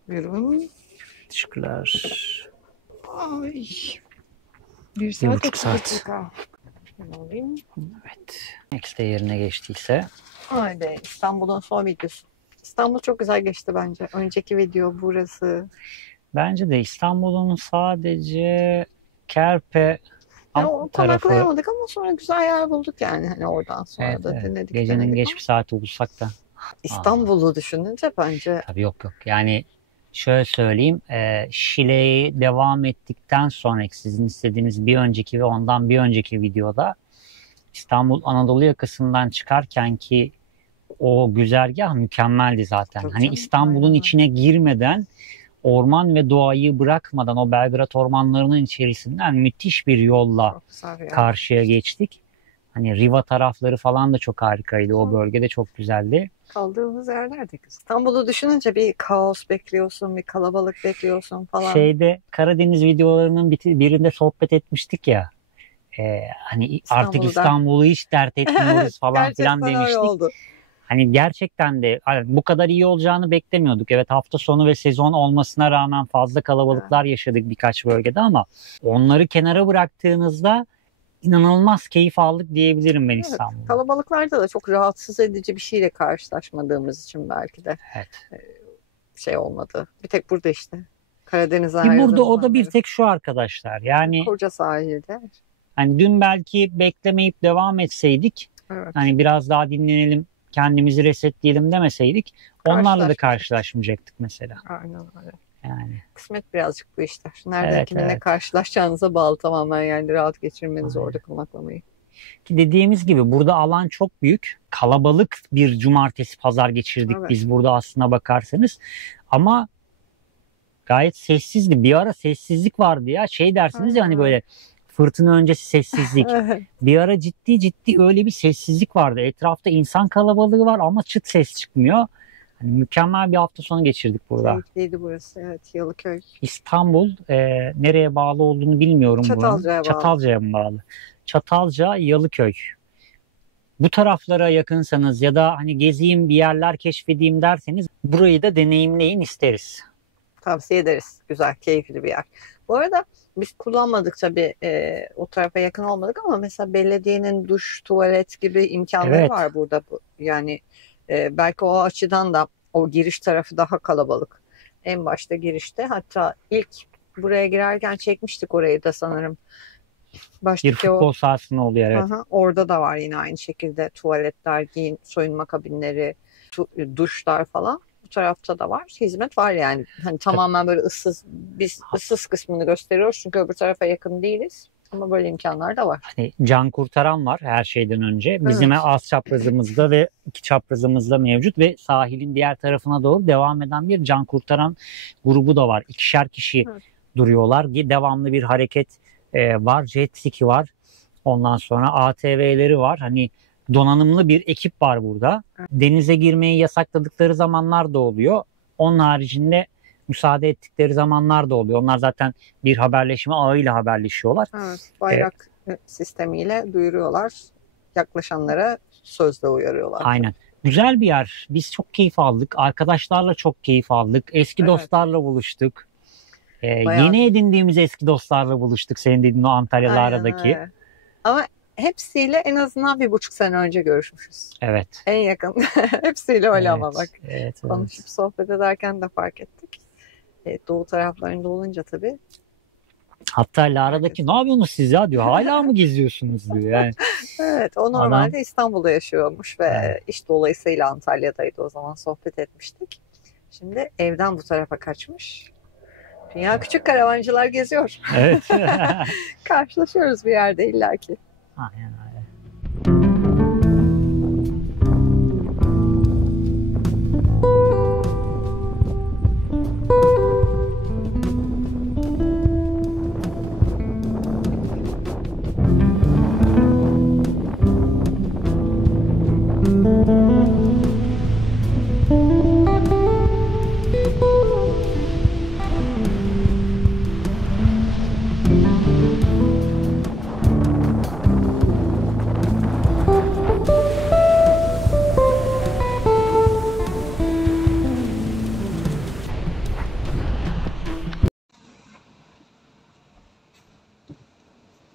Buyurun. teşekkürler. Ay. Bir saat 1,5 saat. dakika. Ben alayım. Evet. Next de yerine geçtiyse. Haydi İstanbul'un son videosu. İstanbul çok güzel geçti bence. Önceki video burası. Bence de İstanbul'un sadece Kerpe Yani o tarafı. konaklayamadık ama sonra güzel yer bulduk yani. Hani oradan sonra Evet, da evet. dinledik. Gecenin denedik geç ama bir saati bulsak da. İstanbul'u düşününce bence Tabii yok. Yani şöyle söyleyeyim. Şile'yi devam ettikten sonraki sizin istediğiniz bir önceki ve ondan bir önceki videoda İstanbul Anadolu yakasından çıkarken ki o güzergah mükemmeldi zaten. Tabii Hani canım, İstanbul'un aynen. içine girmeden, orman ve doğayı bırakmadan o Belgrad ormanlarının içerisinden müthiş bir yolla çok güzel ya. karşıya geçtik. Hani Riva tarafları falan da çok harikaydı. O bölgede çok güzeldi. Kaldığımız yerler de güzel. İstanbul'u düşününce bir kaos bekliyorsun, bir kalabalık bekliyorsun falan. Şeyde Karadeniz videolarının birinde sohbet etmiştik ya. Hani artık İstanbul'da. İstanbul'u hiç dert etmiyoruz falan Gerçekten filan öyle demiştik. oldu. Hani gerçekten de bu kadar iyi olacağını beklemiyorduk. Evet, hafta sonu ve sezon olmasına rağmen fazla kalabalıklar yaşadık birkaç bölgede ama onları kenara bıraktığınızda inanılmaz keyif aldık diyebilirim ben Evet, İstanbul'da. kalabalıklarda da çok rahatsız edici bir şeyle karşılaşmadığımız için belki de Evet. şey olmadı. Bir tek burada işte. Karadeniz'e Ki burada ayrıldığımız o da bir anları. tek şu arkadaşlar. Yani Koca sahilde. hani dün belki beklemeyip devam etseydik, Evet. hani biraz daha dinlenelim, kendimizi resetleyelim demeseydik, onlarla da karşılaşmayacaktık mesela. Aynen öyle. Yani Kısmet birazcık bu işler. Nereden Evet, kiminle evet. karşılaşacağınıza bağlı tamamen, yani rahat geçirmeniz Aynen. orada konaklamayı. ki dediğimiz gibi burada alan çok büyük. Kalabalık bir cumartesi pazar geçirdik Evet. biz burada aslına bakarsanız. Ama gayet sessizdi. Bir ara sessizlik vardı ya. Şey dersiniz ya hani Aynen. böyle fırtına öncesi sessizlik. Evet. Bir ara ciddi öyle bir sessizlik vardı. Etrafta insan kalabalığı var ama çıt ses çıkmıyor. Hani mükemmel bir hafta sonu geçirdik burada. Keyifliydi burası. Evet, Yalıköy. İstanbul nereye bağlı olduğunu bilmiyorum buranın. Çatalca'ya bağlı. Çatalca'ya mı bağlı? Çatalca, Yalıköy. Bu taraflara yakınsanız ya da hani gezeyim bir yerler keşfedeyim derseniz burayı da deneyimleyin isteriz. Tavsiye ederiz. Güzel, keyifli bir yer. Bu arada biz kullanmadık tabii, o tarafa yakın olmadık ama mesela belediyenin duş, tuvalet gibi imkanları Evet. var burada. Yani belki o açıdan da o giriş tarafı daha kalabalık. En başta girişte, hatta ilk buraya girerken çekmiştik orayı da sanırım. Bir Baştaki futbol sahasının olduğu yer. Evet. Aha, orada da var yine aynı şekilde tuvaletler, soyunma kabinleri, duşlar falan. Bu tarafta da var. Hizmet var yani. Hani tamamen böyle biz ıssız kısmını gösteriyoruz çünkü öbür tarafa yakın değiliz. Ama böyle imkanlar da var. Hani can kurtaran var her şeyden önce. Bizim Evet. az çaprazımızda ve iki çaprazımızda mevcut ve sahilin diğer tarafına doğru devam eden bir can kurtaran grubu da var. İkişer kişi Evet. duruyorlar. Devamlı bir hareket var. Jet ski var. Ondan sonra ATV'leri var. Hani donanımlı bir ekip var burada. Evet. Denize girmeyi yasakladıkları zamanlar da oluyor. Onun haricinde müsaade ettikleri zamanlar da oluyor. Onlar zaten bir haberleşme ağıyla haberleşiyorlar. Evet, bayrak sistemiyle duyuruyorlar. Yaklaşanlara sözle uyarıyorlar. Aynen. Güzel bir yer. Biz çok keyif aldık. Arkadaşlarla çok keyif aldık. Eski Evet. dostlarla buluştuk. Bayağı. Yeni edindiğimiz eski dostlarla buluştuk. Senin dediğin o Antalya'da Aynen aradaki. öyle. Ama hepsiyle en azından 1,5 sene önce görüşmüşüz. Evet. En yakın. Hepsiyle öyle ama bak. Evet. Konuşup sohbet ederken de fark ettik. Doğu taraflarında olunca tabii. Hatta Lara'daki ne yapıyorsunuz siz ya diyor. Hala mı geziyorsunuz diyor. Yani Evet, o normalde İstanbul'da yaşıyormuş ve iş dolayısıyla Antalya'daydı, o zaman sohbet etmiştik. Şimdi evden bu tarafa kaçmış. Dünya küçük, karavancılar geziyor. Evet. Karşılaşıyoruz bir yerde illaki. Aynen öyle.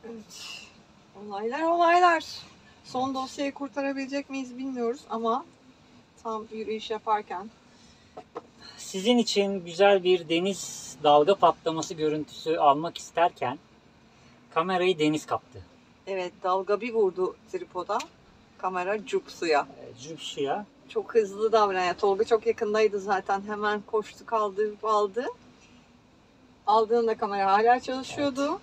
Evet. Olaylar. Son dosyayı kurtarabilecek miyiz bilmiyoruz ama tam yürüyüş yaparken. Sizin için güzel bir deniz dalga patlaması görüntüsü almak isterken kamerayı deniz kaptı. Evet, dalga bir vurdu tripoda. Kamera cup suya. Cüp suya. Çok hızlı davranıyor. Tolga çok yakındaydı zaten. Hemen koştu, aldı. Aldığında kamera hala çalışıyordu. Evet.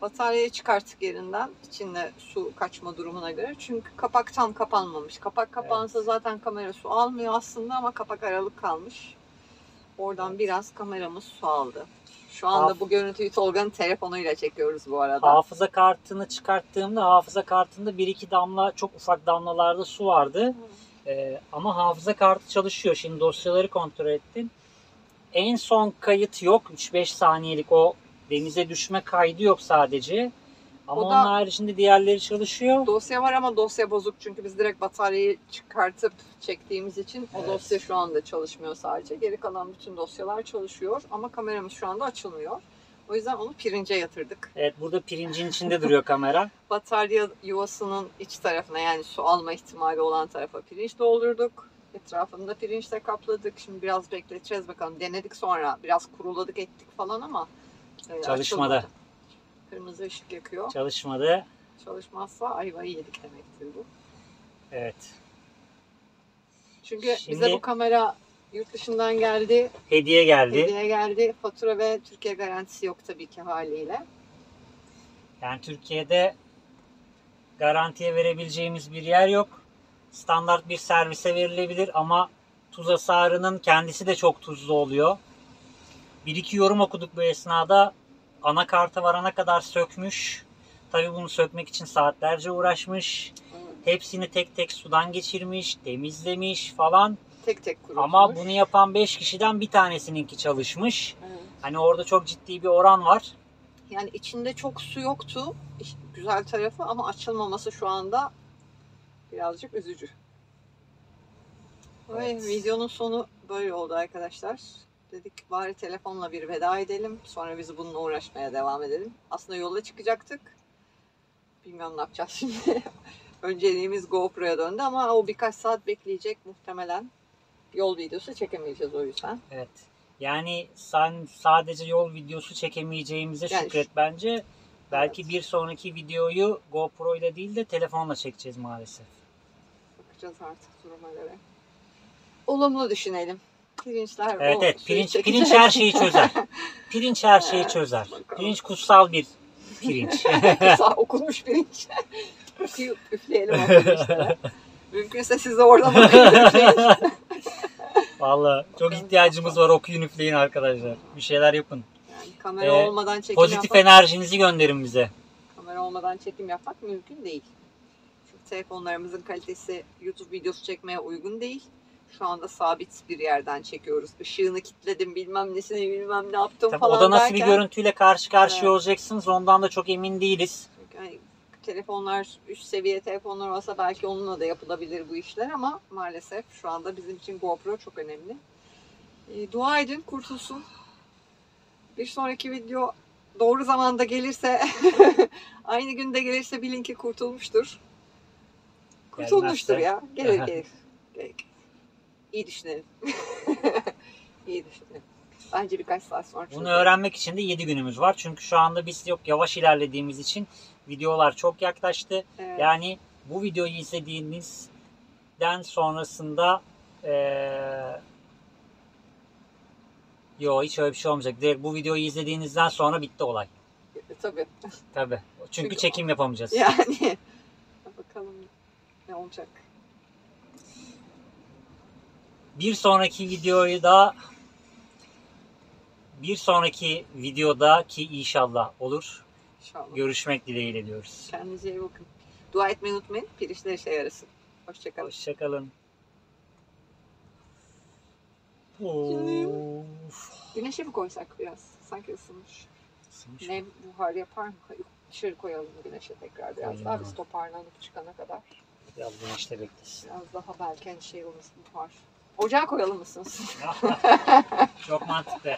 Bataryayı çıkarttık yerinden. İçinde su kaçma durumuna göre. Çünkü kapak tam kapanmamış. Kapak kapansa zaten kamera su almıyor aslında ama kapak aralık kalmış. Oradan biraz kameramız su aldı. Şu anda bu görüntüyü Tolga'nın telefonuyla çekiyoruz bu arada. Hafıza kartını çıkarttığımda hafıza kartında 1-2 damla, çok ufak damlalarda su vardı. Ama hafıza kartı çalışıyor. Şimdi dosyaları kontrol ettim. En son kayıt yok. 3-5 saniyelik o denize düşme kaydı yok sadece. Ama onun haricinde diğerleri çalışıyor. Dosya var ama dosya bozuk. Çünkü biz direkt bataryayı çıkartıp çektiğimiz için o dosya şu anda çalışmıyor sadece. Geri kalan bütün dosyalar çalışıyor. Ama kameramız şu anda açılmıyor. O yüzden onu pirince yatırdık. Evet, burada pirincin içinde duruyor kamera. Batarya yuvasının iç tarafına, yani su alma ihtimali olan tarafa pirinç doldurduk. Etrafını da pirinçle kapladık. Şimdi biraz bekleteceğiz bakalım. Denedik sonra. Biraz kuruladık ettik falan ama Çalışmadı. açılmadı. Kırmızı ışık yakıyor. Çalışmadı. Çalışmazsa ayvayı yedik demektir bu. Evet. Çünkü Şimdi- bize bu kamera yurt dışından geldi. Hediye geldi. Hediye geldi. Fatura ve Türkiye garantisi yok tabii ki haliyle. Yani Türkiye'de garantiye verebileceğimiz bir yer yok. Standart bir servise verilebilir ama tuz hasarının kendisi de çok tuzlu oluyor. Bir iki yorum okuduk bu esnada. Anakarta varana kadar sökmüş. Tabii bunu sökmek için saatlerce uğraşmış. Hepsini tek tek sudan geçirmiş, temizlemiş falan. Tek tek kurutmuş. Ama bunu yapan 5 kişiden bir tanesininki çalışmış. Evet. Hani orada çok ciddi bir oran var. Yani içinde çok su yoktu. İşte güzel tarafı ama açılmaması şu anda birazcık üzücü. Ve Evet. videonun sonu böyle oldu arkadaşlar. Dedik bari telefonla bir veda edelim. Sonra biz bununla uğraşmaya devam edelim. Aslında yola çıkacaktık. Bilmiyorum ne yapacağız şimdi. Önceliğimiz GoPro'ya döndü ama o birkaç saat bekleyecek muhtemelen. Yol videosu çekemeyeceğiz o yüzden. Evet. Yani sen sadece yol videosu çekemeyeceğimize Yani şükret bence. Belki Evet. bir sonraki videoyu GoPro ile değil de telefonla çekeceğiz maalesef. Bakacağız artık duruma göre. Olumlu düşünelim. Pirinçler Evet, o evet. suyu Pirinç çekecek. her şeyi çözer. Pirinç her şeyi Evet, çözer. bakalım. Pirinç kutsal bir pirinç. Sağ okunmuş pirinç. Üfleyelim o pirinçlere. Mümkünse siz de oradan okuyun üfleyin. Vallahi çok ihtiyacımız var, okuyun üfleyin arkadaşlar. Bir şeyler yapın. Yani kamera olmadan çekim Pozitif yapmak, enerjinizi gönderin bize. kamera olmadan çekim yapmak mümkün değil. Çünkü telefonlarımızın kalitesi YouTube videosu çekmeye uygun değil. Şu anda sabit bir yerden çekiyoruz. Işığını kilitledim, bilmem nesini, bilmem ne yaptım Tabii falan o da nasıl bir derken. görüntüyle karşı karşıya Evet. olacaksınız ondan da çok emin değiliz. Çünkü hani telefonlar, üst seviye telefonlar olsa belki onunla da yapılabilir bu işler ama maalesef şu anda bizim için GoPro çok önemli. Dua edin kurtulsun. Bir sonraki video doğru zamanda gelirse, aynı günde gelirse bilin ki kurtulmuştur. Kurtulmuştur Gelmezse- ya. Gelir gelir. Gelir. İyi düşünelim. İyi düşünelim. Bence birkaç saat sonra Bunu çözelim. öğrenmek için de 7 günümüz var. Çünkü şu anda biz yavaş ilerlediğimiz için videolar çok yaklaştı. Evet. Yani bu videoyu izlediğinizden sonrasında hiç öyle bir şey olmayacak. Direkt bu videoyu izlediğinizden sonra bitti olay. Tabii. Tabii. Çünkü Çünkü- çekim yapamayacağız. Yani. Bakalım ne olacak. Bir sonraki videoda ki inşallah olur. İnşallah. Görüşmek dileğiyle diyoruz. Kendinize iyi bakın. Dua etmeyi unutmayın. Pirinçler işe yarasın. Hoşçakalın. Hoşçakalın. Güneşe mi koysak biraz? Sanki ısınmış. Isınmış. Nem buhar yapar mı? Yok, dışarı koyalım güneşe tekrar biraz Koyayım daha. ya. Biz toparlanıp çıkana kadar. Biraz güneşte beklesin. Biraz daha belki hani şey olur buhar. Ocağa koyalım mısınız? Çok mantıklı.